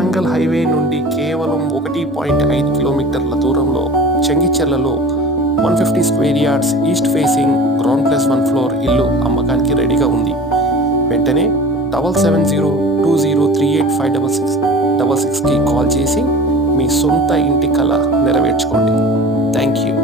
Warangal highway నుండి కేవలం 1.5 కిలోమీటర్ల దూరంలో చెంగిచెర్లలో 150 square yards east facing ground plus 1 floor ఇల్లు అమ్మకానికి రెడీగా ఉంది. వెంటనే 7702038566కి కాల్ చేసి మీ సొంత ఇంటి కల నెరవేర్చుకోండి. Thank you.